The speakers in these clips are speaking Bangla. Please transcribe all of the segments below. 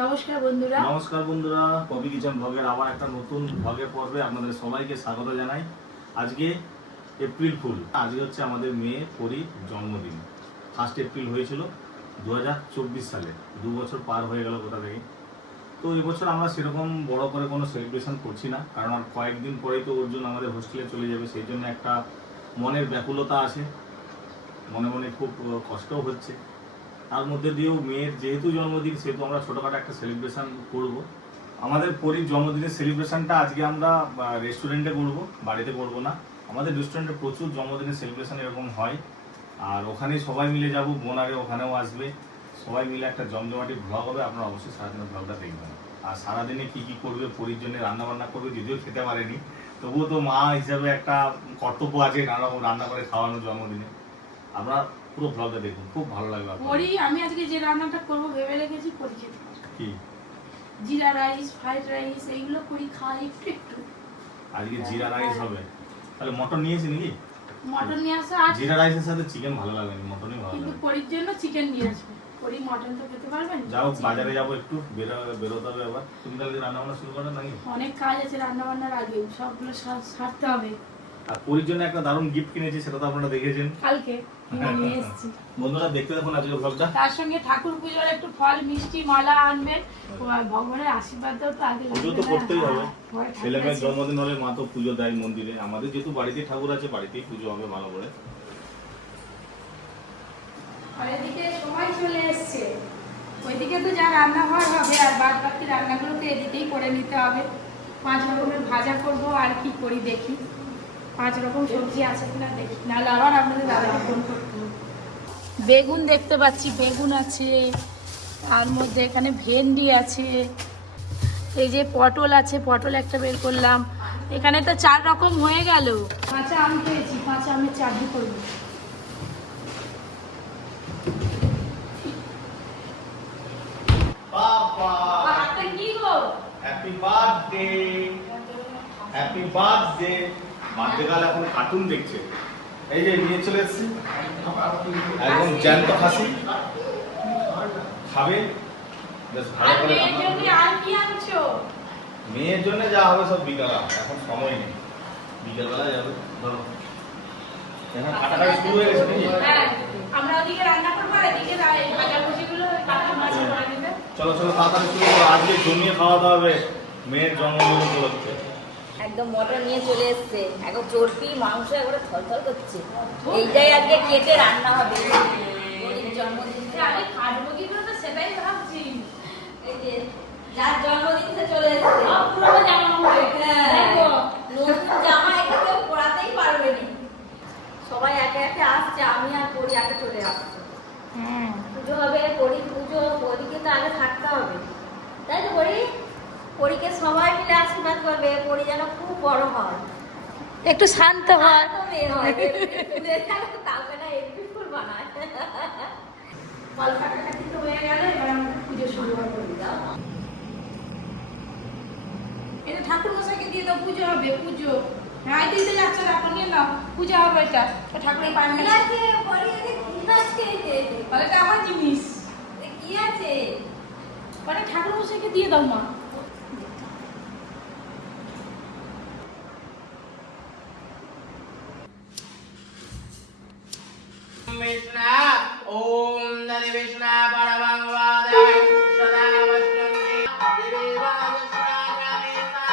নমস্কার বন্ধুরা, কবি কিচেন ব্লগের আবার একটা নতুন ব্লগের পর্বে আপনাদের সবাইকে স্বাগত জানাই। আজকে এপ্রিল ফুল, আজকে হচ্ছে আমাদের মেয়ে পরীর জন্মদিন। 1 এপ্রিল হয়েছিল 2024 সালে, 2 বছর পার হয়ে গেল কোথা থেকে। তো এই বছর আমরা সেরকম বড় করে কোনো সেলিব্রেশন করছি না, কারণ আর কয়েকদিন পরেই তো ওর জন্য আমাদের হোস্টেলে চলে যাবে। সেই জন্য একটা মনের ব্যাকুলতা আছে, মনে মনে খুব কষ্টও হচ্ছে। তার মধ্যে দিয়েও মেয়ের যেহেতু জন্মদিন, সেহেতু আমরা ছোটোখাটো একটা সেলিব্রেশন করব। আমাদের পরীর জন্মদিনের সেলিব্রেশনটা আজকে আমরা রেস্টুরেন্টে করব, বাড়িতে করব না। আমাদের রেস্টুরেন্টে প্রচুর জন্মদিনের সেলিব্রেশন এরকম হয়, আর ওখানেই সবাই মিলে যাব। বোনারে ওখানেও আসবে, সবাই মিলে একটা জমজমাটি ব্লগ হবে। আপনারা অবশ্যই সারাদিনের ব্লগটা দেখবেন। আর সারাদিনে কী কী করবে, পরীর জন্য রান্নাবান্না করবে, যদিও খেতে পারেনি, তবুও তো মা হিসাবে একটা কর্তব্য আছে নানা রকম রান্না করে খাওয়ানো জন্মদিনে। আমরা পুরো ব্লগটা দেখুন, খুব ভালো লাগবে। পরি আমি আজকে যে রান্নাটা করব ভেবে রেখেছি, পরি খেতে কি জিরা রাইস, ফ্রাইড রাইস, এইগুলো করি খাই একটু একটু। আজকে জিরা রাইস হবে, তাহলে মটন নিয়েছি নাকি? মটন নিয়ে আসা আর জিরা রাইসের সাথে চিকেন ভালো লাগে না, মটনই ভালো কিন্তু লাগে। পরির জন্য চিকেন নিয়ে আসবে। পরি মটন তো খেতে পারবেন। যাও বাজারে যাবো, একটু বেরোতে হবে আবার। তুমি তাহলে রান্না বান্না শুরু করো নাকি? অনেক কাজ আছে রান্না বান্নার আগে, সবগুলো সারতে হবে। আর পরির জন্য একটা দারুণ গিফট কিনেছি, সেটা তো আপনারা দেখেছেন কালকে নিয়ে এসেছি। বন্ধুরা দেখতে দেখুন আজকের ব্লগটা। তার সঙ্গে ঠাকুর পুজোর একটু ফল মিষ্টি মালা আনবে, ভগবানের আশীর্বাদ দাও তো আগে। পুজো তো করতেই হবে, ছেলে মেয়ের জন্মদিন হলে মা তো পুজো দেয় মন্দিরে। আমাদের যেহেতু বাড়িতে ঠাকুর আছে, বাড়িতেই পুজো হবে ভালো করে। আর এদিকে সময় চলে এসছে, ওইদিকে তো যা রান্না হয় হবে, আর বাদ বাকি রান্নাগুলো তো এদিকেই করে নিতে হবে। 5 রকমের ভাজা করব, আর কি করি দেখি। 5 রকম সবজি আছে কিনা দেখি, নাহলে আবার আপনাদের দাদাকে ফোন করতে হবে। বেগুন দেখতে পাচ্ছি, বেগুন আছে, তার মধ্যে এখানে ভেন্ডি আছে, এই যে পটল আছে, পটল একটা বের করলাম। এখানে তো 4 রকম হয়ে গেল। কাঁচা আম পেয়েছি, কাঁচা আমের চাটনি করবো। Happy birthday. বার্থডে গাল এখন কার্টুন দেখছে। এই যে নিয়ে চলে এসেছি একদম জ্যান্ত খাসি, খাবে বেশ ভালো করে। মেয়ের জন্য যা হবে সব বিকাল, এখন সময় নেই, বিকালবেলা যাবে। ধরো এখন কাটাকাটি শুরু হয়ে গেছে নাকি? আমরা ওদিকে রান্না করবো, এদিকে ভাজা ভুজিগুলো কাটা মাছ করে নেবে। চলো চলো তাড়াতাড়ি শুরু করো, আজকে জমিয়ে খাওয়া দাওয়া হবে মেয়ের জন্মদিন উপলক্ষে। একদম মটন নিয়ে চলে এসছে, একদম চর্বি মাংস একবারে থলথল করছে। এইটাই আজকে কেটে রান্না হবে জন্মদিন। আমি খাটবো কি করে তো সেটাই ভাবছি। এই যে যার জন্মদিন সে চলে এসছে, পুরো জামা পরে দেখো নতুন জামা একে কেউ পরাতেই পারবে না। সবাই একে একে আসছে, আমি আর পরি আগে চলে আসছে। পুজো হবে, পরি পুজো, পরীকে তো আগে থাকতে হবে, তাই তো পরি? পরীকে সবাই মিলে আশীর্বাদ করবে, পরি যেন খুব বড় হয়, একটু শান্ত হয়। তারপরে না এমপি ফুল বানায়। ফল কাটাকাটি তো হয়ে গেল, এবার আমাদের পুজো শুরু হবে। এটা ঠাকুর মশাইকে দিয়ে দাও, পুজো হবে। পুজো হ্যাঁ দিতে যাচ্ছে না, এখন নিয়ে নাও, পূজা হবে। এটা ঠাকুরের পায়ে কি আছে পরি? কি আছে এটা আমার জিনিস। কি আছে? মানে ঠাকুর মশাইকে দিয়ে দাও মা। विष्णा ओम ननि विष्णा परमं वादे सदा वष्णन्ति देवा विष्णा गणेशा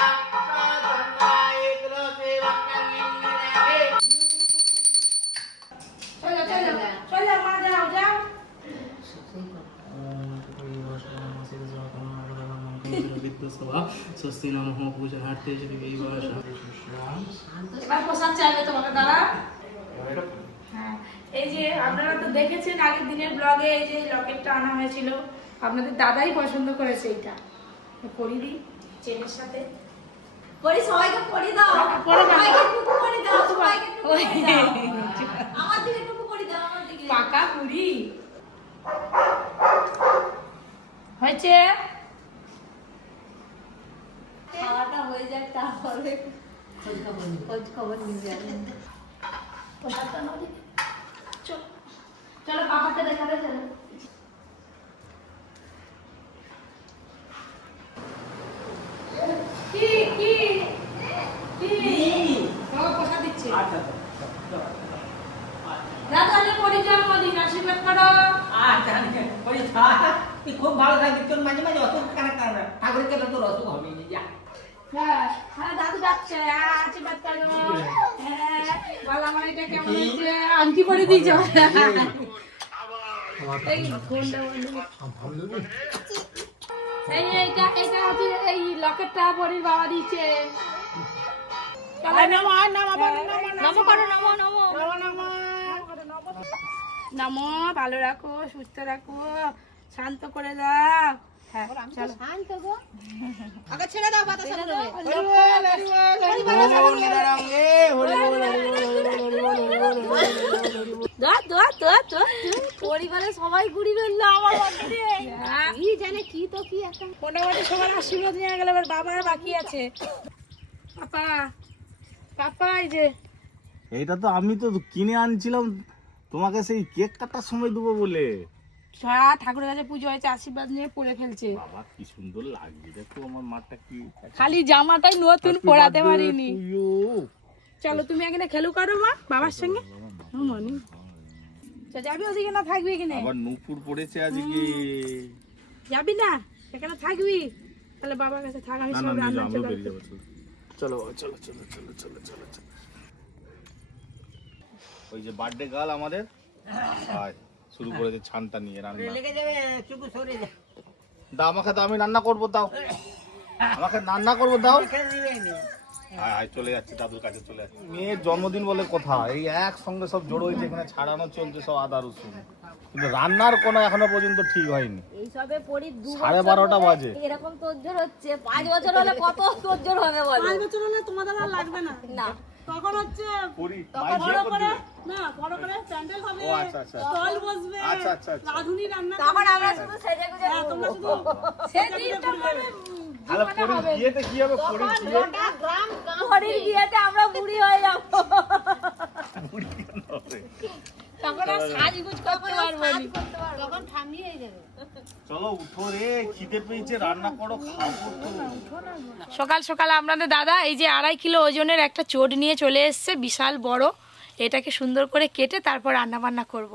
सचन्दाय क्रोधे वक्कन्निन्दे। চলো চলো চলো মা, যাও যাও। स्वस्ति नमः पूजनार्थे च विवाह। এবার প্রসাদ চাইবে তোমাকে দাদা। হ্যাঁ, এই যে আপনারা তো দেখেছেন আগের দিনের ব্লগে, এই যে লকেটটা আনা হয়েছিল, আপনাদের দাদাই পছন্দ করেছে এটা। পরি দিই চেনের সাথে। পরি সবাইকে পরি দাও, পরে দাও। সবাইকে টুকু পরি দাও, সবাইকে টুকু পরি দাও। আমার দিকে টুকু পরি দাও, আমার দিকে। পাকা পুরি হয়েছে। খাওয়াটা হয়ে যাক, তারপরে খোঁজ খবর নিয়ে যাবেন। প্রসাদটা নাও দিদি। চলো চলো পাপাকে দেখাবে, চলো। বাবা প্রসাদ দিচ্ছে। আচ্ছা দাদা আমি পরি জন্মদিন আশীর্বাদ করো। আচ্ছা ওই তুই খুব ভালো থাকবি, তোর মাঝে মাঝে অসুখ খারাপ কারণ ঠাকুরের কাছে তোর অসুখ হবে না, যা। হ্যাঁ হ্যাঁ দাদু যাচ্ছে, আশীর্বাদ করো। হ্যাঁ বল আমার এটা কেমন হয়েছে, আংটি পরে দিয়েছো। এই ফোনটা বন্ধ। এই এইটা এটা হচ্ছে এই লকেটটা পরির বাবা দিয়েছে। নমো, ভালো রাখো, সুস্থ রাখো, শান্ত করে দাও। হ্যাঁ চলো। শান্ত গো। আগে ছেড়ে দাও, বাতাস ছেড়ে দাও। পরিবারের সবাই ঘুরি ফেললো আমার মধ্যে। কি জানে কি তো কি একটা মোটামুটি সবার আশীর্বাদ নিয়ে গেল, এবার বাবার বাকি আছে। পাপা পাপা এই যে এইটা তো আমি তো কিনে আনছিলাম তোমাকে সেই কেক কাটার সময় দেবো বলে। সারা ঠাকুরের কাছে পুজো হয়েছে, আশীর্বাদ নিয়ে পরে ফেলছে। বাবা কি সুন্দর লাগছে, দেখো আমার মাঠটা কি। খালি জামাটাই নতুন পরাতে পারিনি। চলো তুমি এখানে খেলু করো মা বাবার সঙ্গে। মনি যাবি ওদিকে না থাকবি এখানে? আবার নুপুর পড়েছে আজকে। যাবি না এখানে থাকবি? তাহলে বাবার কাছে থাক, আমি না সব না রান্না আমরা চলে বেরিয়ে যাবো। চলো চলো চলো চলো চলো চলো চলো। ওই যে বার্থডে গার্ল আমাদের আয় শুরু করেছে ছানটা নিয়ে রান্না। লেগে যাবে, চুপু সরে যা। দাও আমাকে, দাও আমি রান্না করবো, দাও আমাকে রান্না করবো, দাও। এখানে দিবেই নি। আয় আয় চলে যাচ্ছি দাদুর কাছে, চলে যাচ্ছি। মেয়ের জন্মদিন বলে কথা, এই একসঙ্গে সব জড়ো হয়েছে, এখানে ছাড়ানো চলছে সব আদা রসুন, কিন্তু রান্নার কোনো এখনো পর্যন্ত ঠিক হয়নি। এইসবে পরি 12:30 বাজে। এরকম তোরজোর হচ্ছে, 5 বছর হলে কত তোরজোর হবে বলো? 5 বছর হলে তোমাদের আর লাগবে না। না তখন হচ্ছে পুরি তখন মাই বড় বিয়ে করে করবে। না, বড় করে প্যান্ডেল হবে, ও আচ্ছা আচ্ছা স্টল বসবে, আচ্ছা আচ্ছা আচ্ছা। রাঁধুনি রান্না তখন করবে। আমরা শুধু সেজে গুজে হ্যাঁ, তোমরা শুধু সেদিনটা মানে তাহলে পুরি বিয়েতে কি হবে? পুরি বিয়ে পরির বিয়েতে আমরা বুড়ি হয়ে যাবো। পুরি কেন হবে? তখন আর সাজগুজ করতে পারবো না। তখন ঠান্ডি হয়ে যাবে। চলো উঠো রে, খিদে পেয়েছে, রান্না করো, খাবো তো। সকাল সকাল আপনাদের দাদা এই যে 2.5 কিলো ওজনের একটা চোট নিয়ে চলে এসেছে, বিশাল বড়। এটাকে সুন্দর করে কেটে তারপর রান্না বান্না করব।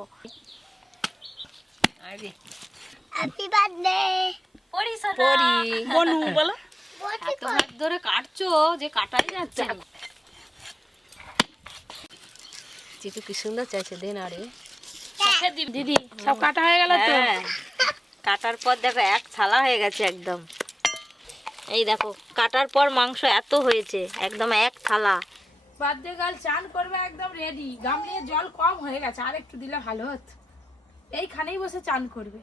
হ্যাপি বার্থডে পরি সোনা। পরি বনু বলো। এত হাত ধরে কাটছো যে কাটাই যাচ্ছে না। চিকু কি সুন্দর চাইছে, দেন আরে দিদি সব কাটা হয়ে গেল তো? হ্যাঁ, কাটার পর দেখো এক থালা হয়ে গেছে একদম। এই দেখো কাটার পর মাংস এত হয়েছে, একদম এক থালা। বার্থডে গার্ল চান করবে একদম রেডি। গামলিয়ে জল কম হয়ে গেছে, আর একটু দিলে ভালো হতো। এইখানেই বসে চান করবে।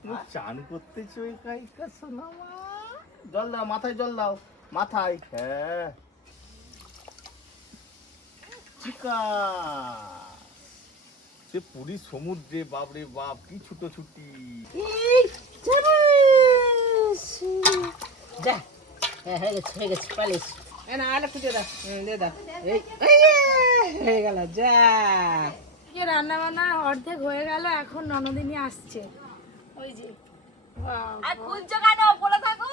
তুমি চান করতেছো একা একা সোনা মা? জল দাও, মাথায় জল দাও, মাথায়। হ্যাঁ চিকা সে পুরী সমুদ্রে, বাপরে বাপ কি ছুটোছুটি। যা, হয়ে গেছে, পালিস। না আরে পুজো দাও, দে দাও। এই হয়ে গেল, যা। রান্না বান্না অর্ধেক হয়ে গেল, এখন ননদিনী আসছে। ওই যে বাহ, আর খুলছো কেন? বলে থাকো।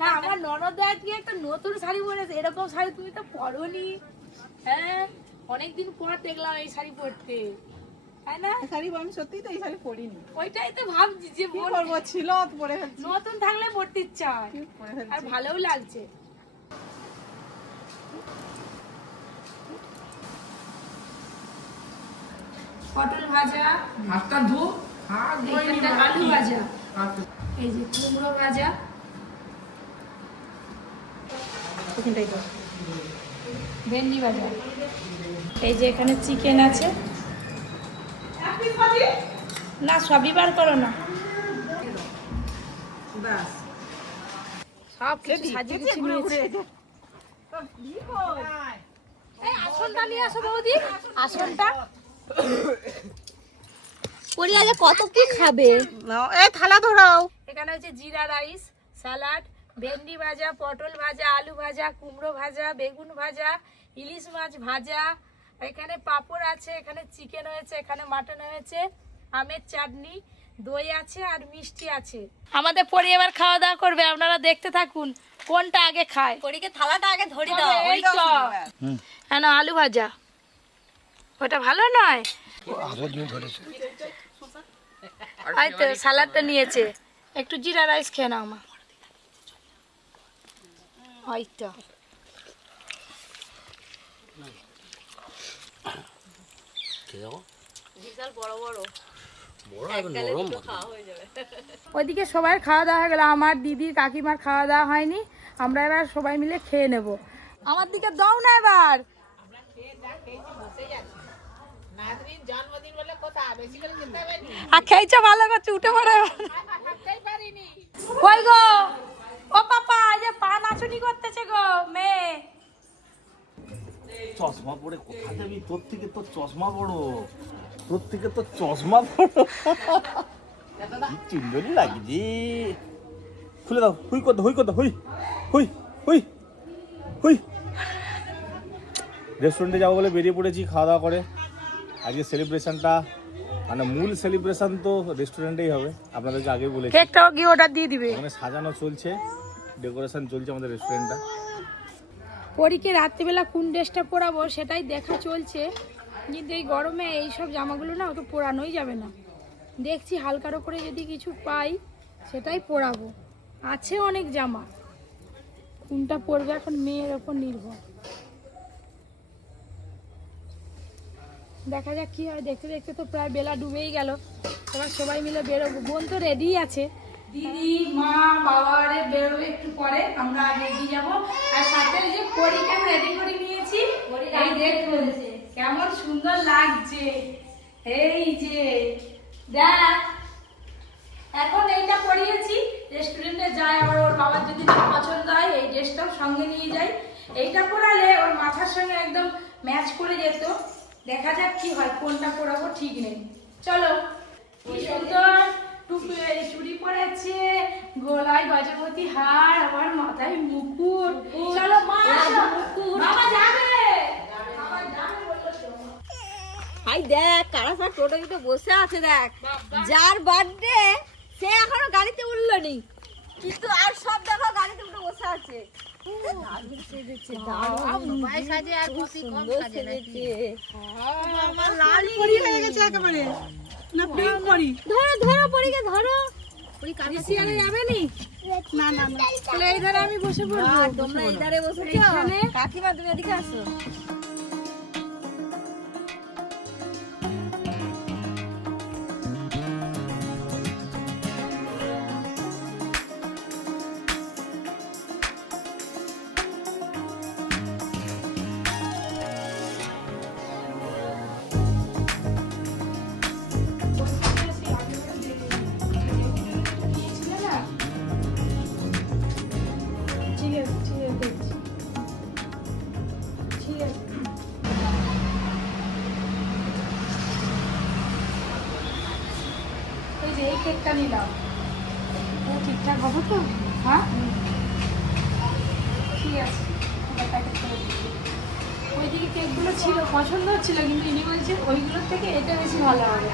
হ্যাঁ, আমার ননদ আজকে একটা নতুন শাড়ি পরেছে। এরকম শাড়ি তুমি তো পরোনি। হ্যাঁ অনেকদিন পর দেখলাম এই শাড়ি পরতে, তাই না? শাড়ি আমি সত্যি তো এই শাড়ি পরিনি, ওইটাই তো ভাবছি যে কি করবো, ছিল তো পরে ফেলছি, নতুন থাকলে পরতে ইচ্ছা হয়, পরে আর ফেলছি। ভালোও লাগছে। পটল ভাজা, হাতটা ধু, হাত এইখানটা আলু ভাজা, এই যে কুমড়ো ভাজা, ওখানটাই তো ভেন্ডি ভাজা, এই যে এখানে চিকেন আছে। না সবই বার করো না, বাস সব কিছু সাজিয়ে গুছিয়ে ঘুরে নিয়েছি। ঘুরে এই যে এই আসনটা নিয়ে আসো বৌদি, আসনটা। পরি আজ কত কি খাবে? নাও, এই থালা ধরাও। এখানে হচ্ছে জিরা রাইস, স্যালাড, ভেন্ডি ভাজা, পটল ভাজা, আলু ভাজা, কুমড়ো ভাজা, বেগুন ভাজা, ইলিশ মাছ ভাজা, এখানে পাঁপড় আছে, এখানে চিকেন হয়েছে, এখানে মাটন হয়েছে, আমের চাটনি, দই আছে আর মিষ্টি আছে। আমাদের পরিবার খাওয়া দাওয়া করবে, আপনারা দেখতে থাকুন কোনটা আগে খায়। পরীকে থালাটা আগে ধরে দাও। এই তো না আলু ভাজা, ওটা ভালো নয়। এই তো সালাদটা নিয়েছে, একটু জিরা রাইস খেয়ে নাও মা। ওই তো ওইদিকে সবাই খাওয়া দাওয়া হয়ে গেল, আমার দিদির কাকিমার খাওয়া দাওয়া হয়নি, আমরা এবার সবাই মিলে খেয়ে নেব। আমার দিকে দাও না এবার। আর খেয়েছো ভালো করছে, উঠে পড়ে। কই গো ও পাপা, যে পা নাচুনি করতেছে গো মেয়ে। চশমা পরে কোথা যাবি? তোর থেকে তো চশমা বড়, তোর থেকে তো চশমা বড়। কি চুন্দরি লাগছে। খুলে দাও, হুই কর দাও, হুই কর দাও, হুই হুই হুই হুই। রেস্টুরেন্টে যাবো বলে বেরিয়ে পড়েছি খাওয়া দাওয়া করে। আজকে সেলিব্রেশনটা মানে মূল সেলিব্রেশন তো রেস্টুরেন্টেই হবে, আপনাদেরকে আগেই বলেছি। কেকটাও গিয়ে অর্ডার দিয়ে দিবে। ওখানে সাজানো চলছে, ডেকোরেশন চলছে আমাদের রেস্টুরেন্টটা। পরীকে রাত্রিবেলা কোন ড্রেসটা পরাবো সেটাই দেখা চলছে, কিন্তু এই গরমে এইসব জামাগুলো না ওকে পরানোই যাবে না। দেখছি হালকার ওপরে যদি কিছু পাই সেটাই পরাবো, আছে অনেক জামা, কোনটা পরবে এখন মেয়ের ওপর নির্ভর। দেখা যাক কি হয়, দেখতে দেখতে তো প্রায় বেলা ডুবেই গেল। এবার সবাই মিলে বেরোবো, বোন তো রেডি আছে, দিদি মা বাবারে বেরোবে একটু পরে, আমরা আগে এগিয়ে যাবো। আর সাথে ওই যে পরীকে রেডি করে নিয়েছি, এই দেখুন কেমন সুন্দর লাগছে। এই যে দেখ, এখন এইটা পরিয়েছি, রেস্টুরেন্টে যাই আবার ওর বাবার যদি পছন্দ হয় এই ড্রেসটাও সঙ্গে নিয়ে যাই। এইটা পরালে ওর মাথার সঙ্গে একদম ম্যাচ করে যেত। দেখা যাক কি হয়, কোনটা পরাবো ঠিক নেই। চলো, কি সুন্দর টুপি চুড়ি পরেছে, গলায় গজপতি হার, আবার মাথায় মুকুট। চলো মা, বাবা যাবে, বাবা যাবে বললো তো। ভাই দেখ কারা সব টোটোতে বসে আছে, দেখ যার বার্থডে সে এখনো গাড়িতে উঠলো নি, কিন্তু আর সব দেখো গাড়িতে উঠে বসে আছে। ধরো ধরো পরীকে ধরো, এই ধারে আমি বসে পড়বো, তোমরা এই ধারে বসেছো। কাকিমা তুমি এদিকে আসো। ঠিক আছে ঠিক আছে দেখছি, ঠিক আছে। এই যে এই কেকটা নিলাম, ও ঠিকঠাক হবে তো? হ্যাঁ ঠিক আছে, আমরা প্যাকেট করে দিচ্ছি। ওইদিকে কেকগুলো ছিল, পছন্দ হচ্ছিল, কিন্তু ইনি বলছে ওইগুলোর থেকে এটা বেশি ভালো হবে।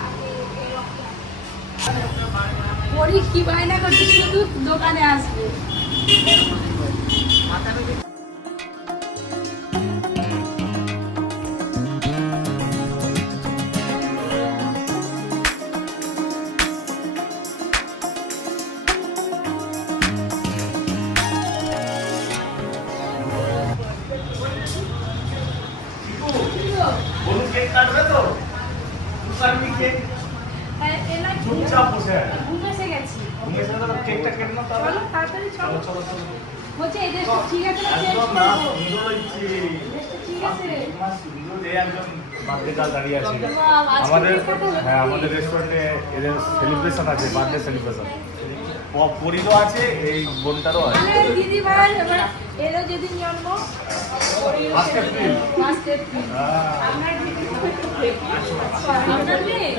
পরি কি বায়না করছে, শুধু দোকানে আসবে। বলুন কেক কাটবে তো? কাটবি কেক? চুপচাপ বসে আছে। ঘুম এসে গেছি, তুমি এসে তো কেকটা কেটে নাও তাহলে। চলো তাড়াতাড়ি চলো। চলো চলো। বলছে এই ড্রেসটা ঠিক আছে না, চেঞ্জ একদম না, করবো? সুন্দর হয়েছে। ড্রেসটা ঠিক আছে? মা সুন্দর, এই একজন বার্থডে গার্ল দাঁড়িয়ে আছে। আজকে আমাদের কেক কাটা হলো হ্যাঁ কি? আমাদের রেস্টুরেন্টে এদের সেলিব্রেশন আছে, বার্থডে সেলিব্রেশন। পরিরও আছে, এই বোনটারও আছে। মানে দিদি ভাই এবার এরও যেদিন জন্ম, First April। First April। হ্যাঁ। আপনার দিদি আপনার মেয়ে?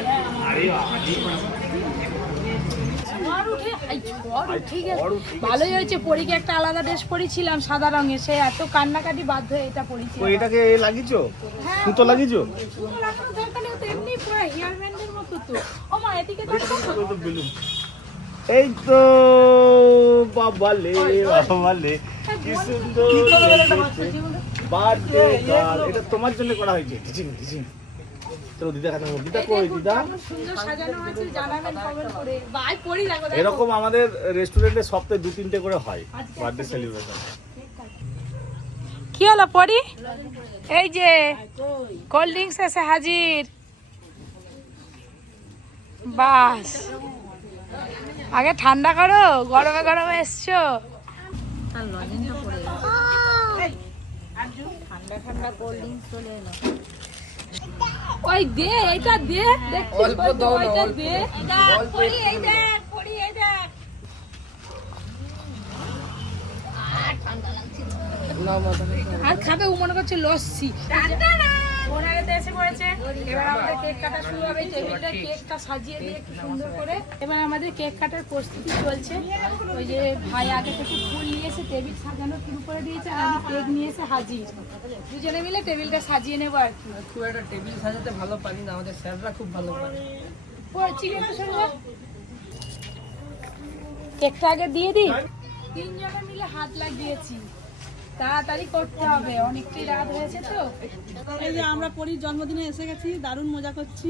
ঝড় উঠে, এই ঝড় উঠে গেছে। ভালোই হয়েছে, পরীকে একটা আলাদা ড্রেস পরেছিলাম সাদা রঙের, সে এত কান্নাকাটি বাধ্য হয়ে এটা পরেছি। তো এটাকে লাগিয়েছো? হ্যাঁ, সুতো লাগিয়েছো? সুতো লাগানোর দরকার নেই, ও তো এমনি পুরো হেয়ার ব্যান্ডের মতো তো। ও মা এদিকে দেখো। বেলুন এই তো বাবালে বাবালে কি সুন্দর বার্থডে গার্ল। এটা তোমার জন্য করা হয়েছে। ঝিঝিং ঝিঝিং। চলো দিদা খাতে দিদা কই দিদা। কেমন সুন্দর সাজানো আছে জানাবেন কমেন্ট করে। ভাই পরি দেখো দেখো। এরকম আমাদের রেস্টুরেন্টে সপ্তাহে 2-3টে করে হয় বার্থডে সেলিব্রেশন। কি হলো পরি? এই যে কোল্ড ড্রিঙ্কস এসে হাজির। বাস আগে ঠান্ডা করো, গরমে গরমে এসছো। তার লজেন্সটা পড়ে গেল। ঠান্ডা ঠান্ডা কোল্ড ড্রিঙ্কস চলে এলো। ওই দে এটা দে, অল্প দাও না, ওইটা অল্প। দে। পড়ি এই দেখ, পড়ি এই দেখ। আর খাবে ও মনে করছে লস্যি। ওনারা তো এসে পড়েছে। এবার আমাদের কেক কাটা শুরু হবে। টেবিলটা কেকটা সাজিয়ে দিয়ে একটু সুন্দর করে। এবার আমাদের কেক কাটার প্রস্তুতি চলছে। ওই যে ভাই আগে থেকে ফুল নিয়ে এসে টেবিল সাজানো শুরু করে দিয়েছে আর আমি কেক নিয়ে এসে হাজির। দুজনে মিলে টেবিলটা সাজিয়ে নেবো আর কি। খুব একটা টেবিল সাজাতে ভালো পারি না, আমাদের স্যাররা খুব ভালো পারে। চিকেনটা সরবে। কেকটা আগে দিয়ে দিই। তিনজনে মিলে হাত লাগিয়েছি। তাড়াতাড়ি করতে হবে, অনেকটাই রাত হয়েছে তো। এই যে আমরা পরীর জন্মদিনে এসে গেছি, দারুণ মজা করছি।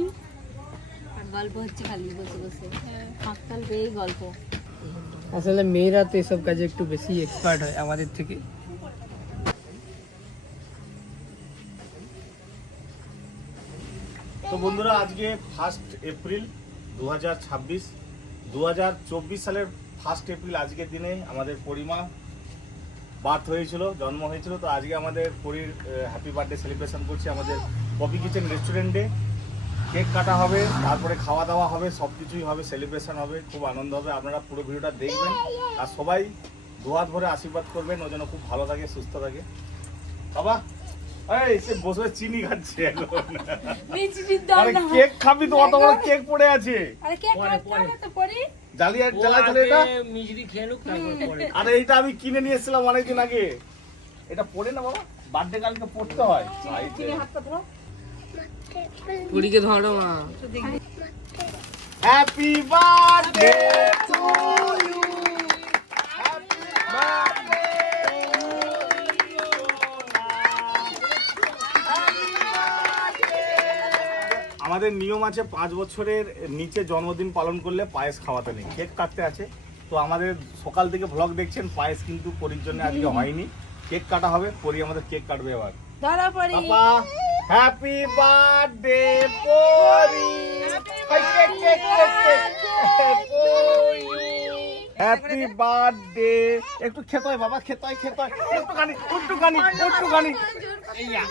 আর গল্প হচ্ছে খালি বসে বসে। ফাঁকতাল পেয়েই গল্প। আসলে মেয়েরা তো এসব কাজে একটু বেশি এক্সপার্ট হয় আমাদের থেকে। তো বন্ধুরা আজকে 1 এপ্রিল 2026, 2024 সালের 1 এপ্রিল আজকের দিনে আমাদের পরিমা বার্থ হয়েছিল, জন্ম হয়েছিল। তো আজকে আমাদের পরির হ্যাপি বার্থডে সেলিব্রেশন করছি আমাদের পপি কিচেন রেস্টুরেন্টে। কেক কাটা হবে, তারপরে খাওয়া দাওয়া হবে, সব কিছুই হবে, সেলিব্রেশন হবে, খুব আনন্দ হবে। আপনারা পুরো ভিডিওটা দেখবেন আর সবাই দোয়া ভরে আশীর্বাদ করবেন ও যেন খুব ভালো থাকে, সুস্থ থাকে। বাবা এই সে বসে চিনি খাচ্ছে এখন। আরে কেক খাবি তো, অত বড় কেক পড়ে আছে। আরে কেক কাটতে হবে তো পরি। জ্বালিয়ে জ্বালাতে এটা। মিজরি খেয়ে লুক তারপর পরে। আরে এইটা আমি কিনে নিয়ে এসেছিলাম অনেকদিন আগে। এটা পড়ে না বাবা, বার্থডে কালকে পড়তে হয়। পুরিকে ধরো মা। Happy birthday to you, happy birthday. আমাদের নিয়ম আছে 5 বছরের নিচে জন্মদিন পালন করলে পায়েস খাওয়াতে নেই, কেক কাটতে আছে। তো আমাদের সকাল থেকে ভ্লগ দেখছেন, পায়েস কিন্তু পরির জন্য আজকে হয়নি। কেক কাটা হবে, পরি আমাদের কেক কাটবে এবার। ধরো পরি। পাপা হ্যাপি বার্থডে পরি। Happy birthday. একটু খেতে হয় বাবা, খেতে হয়, খেতে হয় একটুখানি, একটুখানি, একটুখানি। এইয়া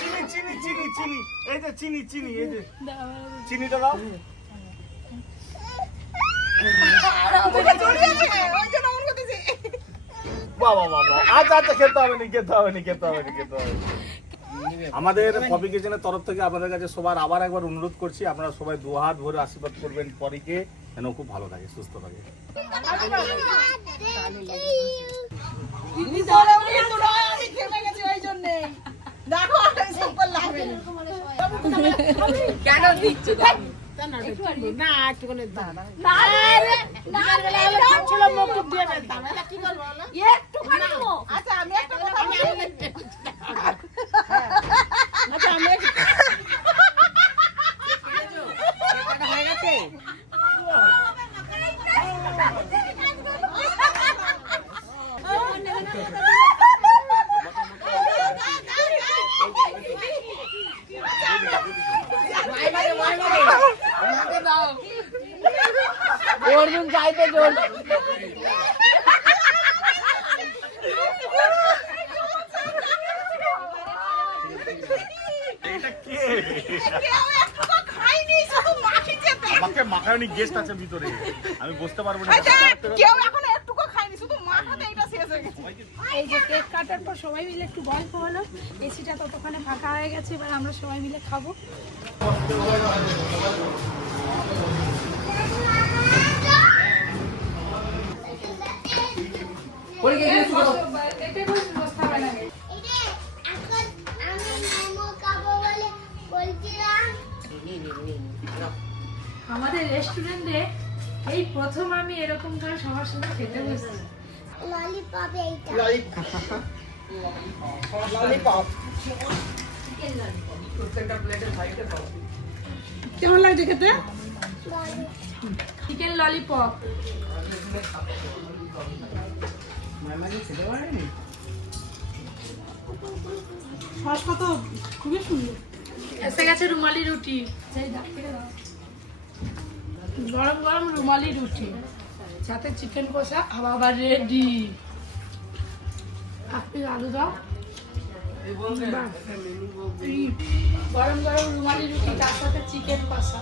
চিনি চিনি চিনি চিনি, এই যে চিনি চিনি, এই যে চিনিটা দাও। বাবা বাবা, আচ্ছা আচ্ছা, খেতে হবে না, খেতে হবে না, খেতে হবে না, খেতে হবে না। আমাদের পপি কিচেনের তরফ থেকে আপনাদের কাছে সবার আবার একবার অনুরোধ করছি, আপনারা সবাই দু হাত ভরে আশীর্বাদ করবেন পরিকে, যেন খুব ভালো থাকে, সুস্থ থাকে। দেখো এসব করলাম কেন দিচ্ছ না একটুখানি দাঁড়া না রে, না রে, ছিল মুখ টুক দিয়ে ফেলতাম। এটা কি করবো বলো? একটুখানি তো। আচ্ছা আমি একটা কথা বলি। আচ্ছা আমি হয়ে গেছে। অর্জুন চাইতে জোর। এটা কে? আমাকে মাখায়নি, গেস্ট আছে ভিতরে, আমি বুঝতে পারবো না। কেউ এখন একটুকু খায়নি, শুধু মাখাতে এটা শেষ হয়ে গেছে। এই যে কেক কাটার পর সবাই মিলে একটু গল্প হলো, এসিটা ততক্ষণে ফাঁকা হয়ে গেছে, এবার আমরা সবাই মিলে খাবো। এখন আমি মোমো খাবো বলে আমাদের রেস্টুরেন্টে এই প্রথম আমি এরকম করে সবার সঙ্গে খেতে বসছি। কেমন লাগছে খেতে? Chicken lollipop. সসটা তো খুবই সুন্দর। এসে গেছে রুমালি রুটি, গরম গরম রুমালি রুটি সাথে চিকেন কষা আবার রেডি। আপনি আলু দাও। বাহ। গরম গরম রুমালি রুটি তার সাথে চিকেন কষা।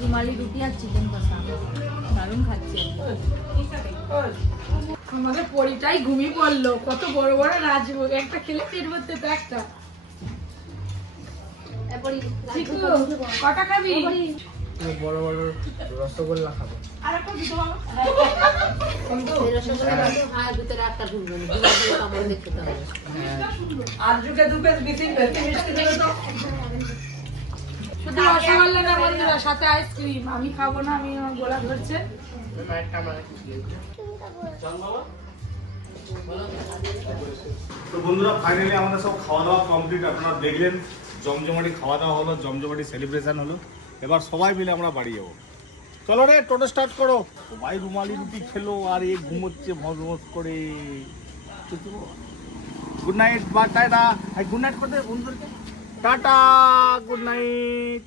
রুমালি রুটি আর চিকেন কষা দারুণ খাচ্ছে। আমাদের পরিটাই ঘুমিয়ে পড়লো। কত বড় বড় রাজভোগ, একটা খেলে পেট ভরতে তো একটা। চিকু, কটা খাবি? বড় বড় রসগোল্লা খাবো। আর একটা দিতে পারো? শুধু রসগোল্লা না বন্ধুরা, সাথে আইসক্রিম। আমি খাবো না, আমি আমার গোলা ধরছে। তো বন্ধুরা ফাইনালি আমাদের সব খাওয়া দাওয়া কমপ্লিট। আপনারা দেখলেন জমজমাটি খাওয়া দাওয়া হলো, জমজমাটি সেলিব্রেশন হলো। এবার সবাই মিলে আমরা বাড়ি যাবো। চলো রে, টোটো স্টার্ট করো। সবাই রুমালি রুটি খেলো আর এ ঘুমোচ্ছে ভস ভস করে। গুড নাইট বা টাটা। গুড নাইট করতে বন্ধুদেরকে টাটা, গুড নাইট।